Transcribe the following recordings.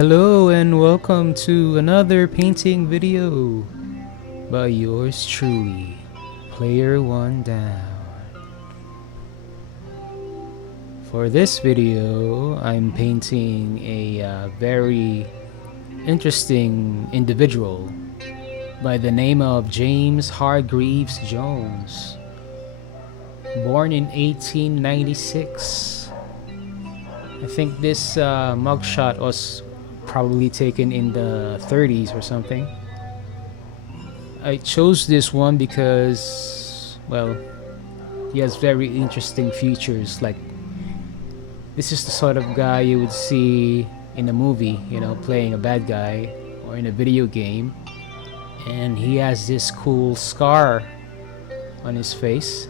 Hello and welcome to another painting video by yours truly, Player One Down. For this video, I'm painting a very interesting individual by the name of James Hargreaves Jones, born in 1896. I think this mugshot was probably taken in the 30s or something. I chose this one because, well, he has very interesting features. Like, this is the sort of guy you would see in a movie, playing a bad guy, or in a video game. And he has this cool scar on his face.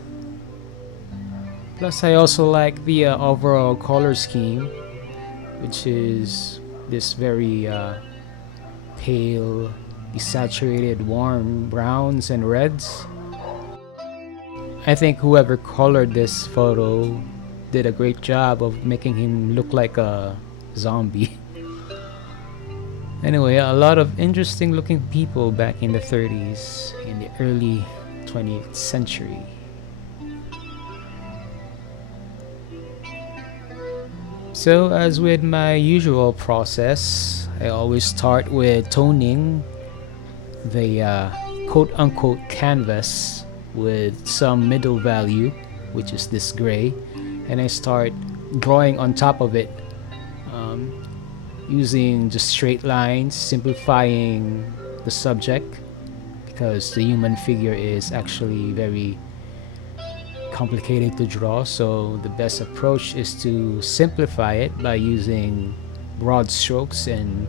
Plus, I also like the overall color scheme, which is this very pale, desaturated, warm browns and reds. I think whoever colored this photo did a great job of making him look like a zombie. Anyway, a lot of interesting looking people back in the 30s, in the early 20th century. So, as with my usual process, I always start with toning the quote-unquote canvas with some middle value, which is this gray, and I start drawing on top of it using just straight lines, simplifying the subject, because the human figure is actually very complicated to draw, so the best approach is to simplify it by using broad strokes and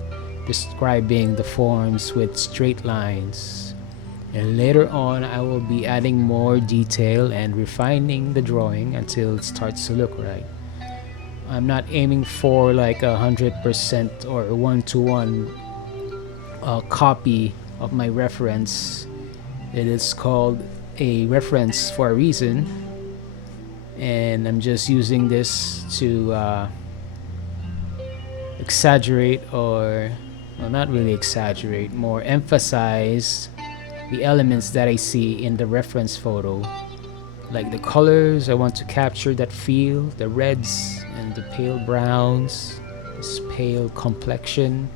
describing the forms with straight lines. And later on, I will be adding more detail and refining the drawing until it starts to look right. I'm not aiming for like 100% or a one-to-one copy of my reference. It is called a reference for a reason, and I'm just using this to exaggerate, or well, not really exaggerate, more emphasize the elements that I see in the reference photo. Like the colors, I want to capture that feel, the reds and the pale browns, this pale complexion.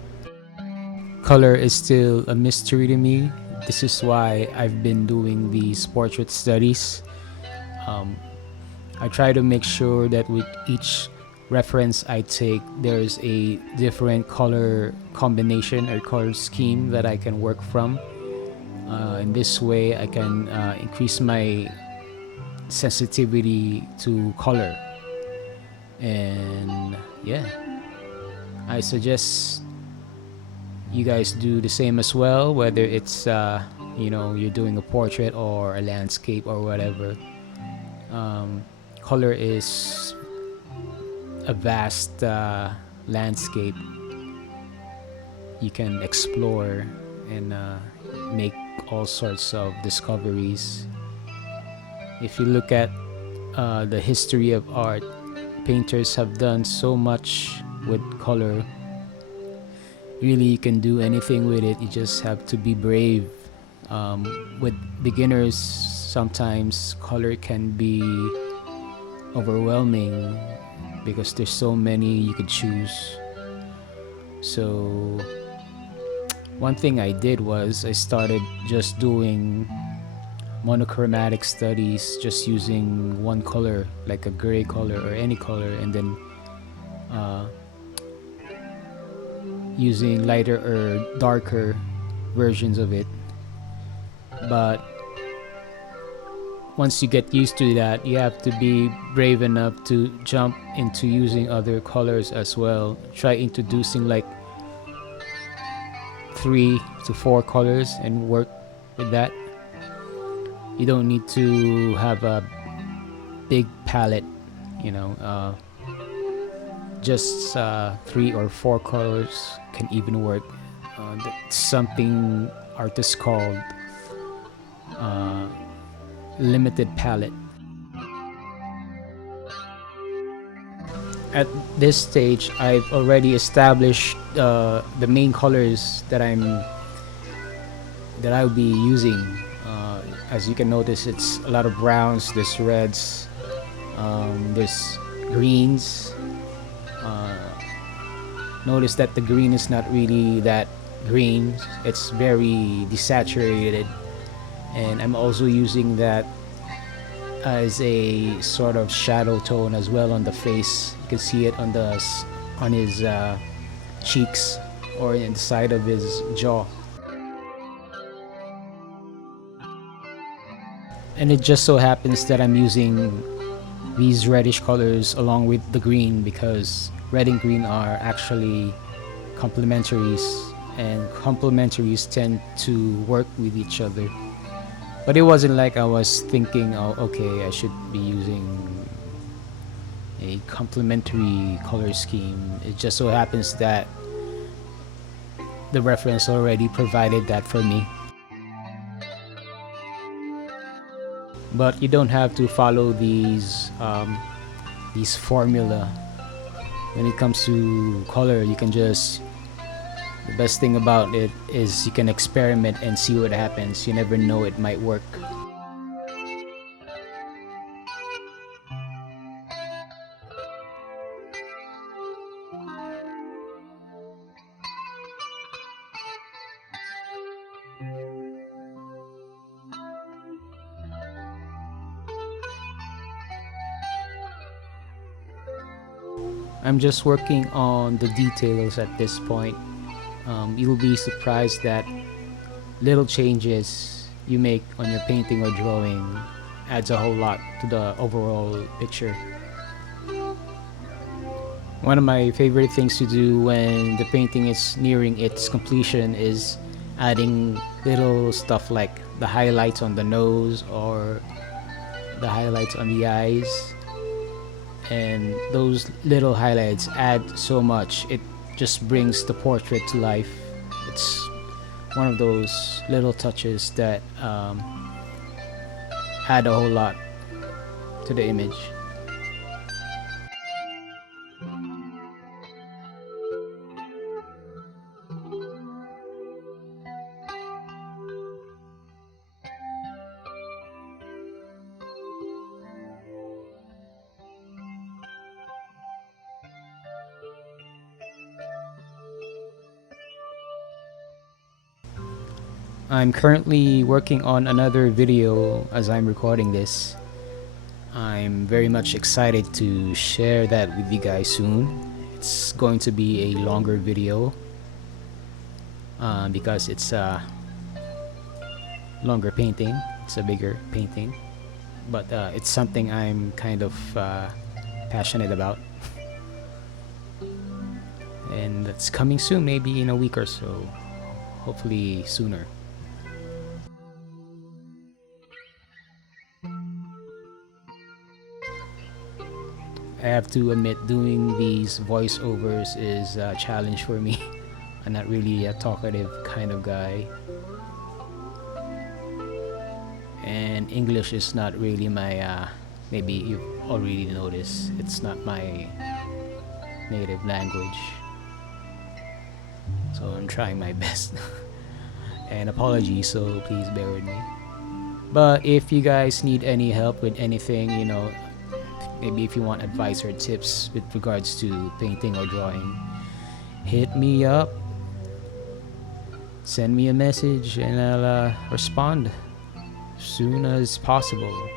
Color is still a mystery to me. This is why I've been doing these portrait studies. I try to make sure that with each reference I take, there's a different color combination or color scheme that I can work from. In this way, I can increase my sensitivity to color. And yeah, I suggest you guys do the same as well, whether it's you're doing a portrait or a landscape or whatever. Color is a vast landscape you can explore and make all sorts of discoveries. If you look at the history of art, painters have done so much with color. Really, you can do anything with it. You just have to be brave. With beginners, sometimes color can be overwhelming because there's so many you could choose. So one thing I did was I started just doing monochromatic studies, just using one color, like a gray color or any color, and then using lighter or darker versions of it. But once you get used to that, you have to be brave enough to jump into using other colors as well. Try introducing like 3 to 4 colors and work with that. You don't need to have a big palette, just 3 or 4 colors can even work. That's something artists called limited palette. at this stage, I've already established the main colors that I'll be using. As you can notice, it's a lot of browns, there's reds, there's greens. Notice that the green is not really that green, it's very desaturated, and I'm also using that as a sort of shadow tone as well on the face. You can see it on his cheeks or in the side of his jaw. And it just so happens that I'm using these reddish colors along with the green because red and green are actually complementaries, and complementaries tend to work with each other. But it wasn't like I was thinking, oh, okay, I should be using a complementary color scheme. It just so happens that the reference already provided that for me. But you don't have to follow these formula when it comes to color. You can just, the best thing about it is you can experiment and see what happens. You never know, it might work. I'm just working on the details at this point. You'll be surprised that little changes you make on your painting or drawing adds a whole lot to the overall picture. One of my favorite things to do when the painting is nearing its completion is adding little stuff like the highlights on the nose or the highlights on the eyes. And those little highlights add so much. It just brings the portrait to life. It's one of those little touches that add a whole lot to the image. I'm currently working on another video as I'm recording this. I'm very much excited to share that with you guys soon. It's going to be a longer video because it's a longer painting. It's a bigger painting, but it's something I'm kind of passionate about. And that's coming soon, maybe in a week or so, hopefully sooner. I have to admit, doing these voiceovers is a challenge for me. I'm not really a talkative kind of guy, and English is not really my maybe you've already noticed, it's not my native language, so I'm trying my best. And apologies, so please bear with me. But if you guys need any help with anything, you know, maybe if you want advice or tips with regards to painting or drawing, hit me up, send me a message, and I'll respond as soon as possible.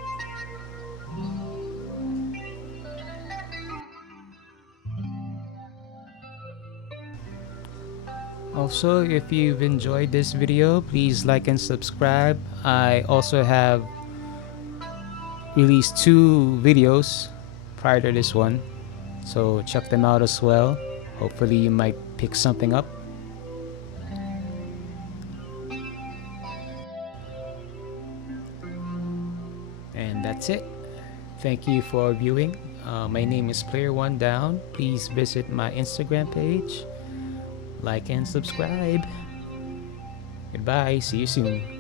Also, if you've enjoyed this video, please like and subscribe. I also have released 2 videos prior to this one, so check them out as well. Hopefully you might pick something up. And that's it. Thank you for viewing. My name is Player One Down. Please visit my Instagram page, like and subscribe. Goodbye, see you soon.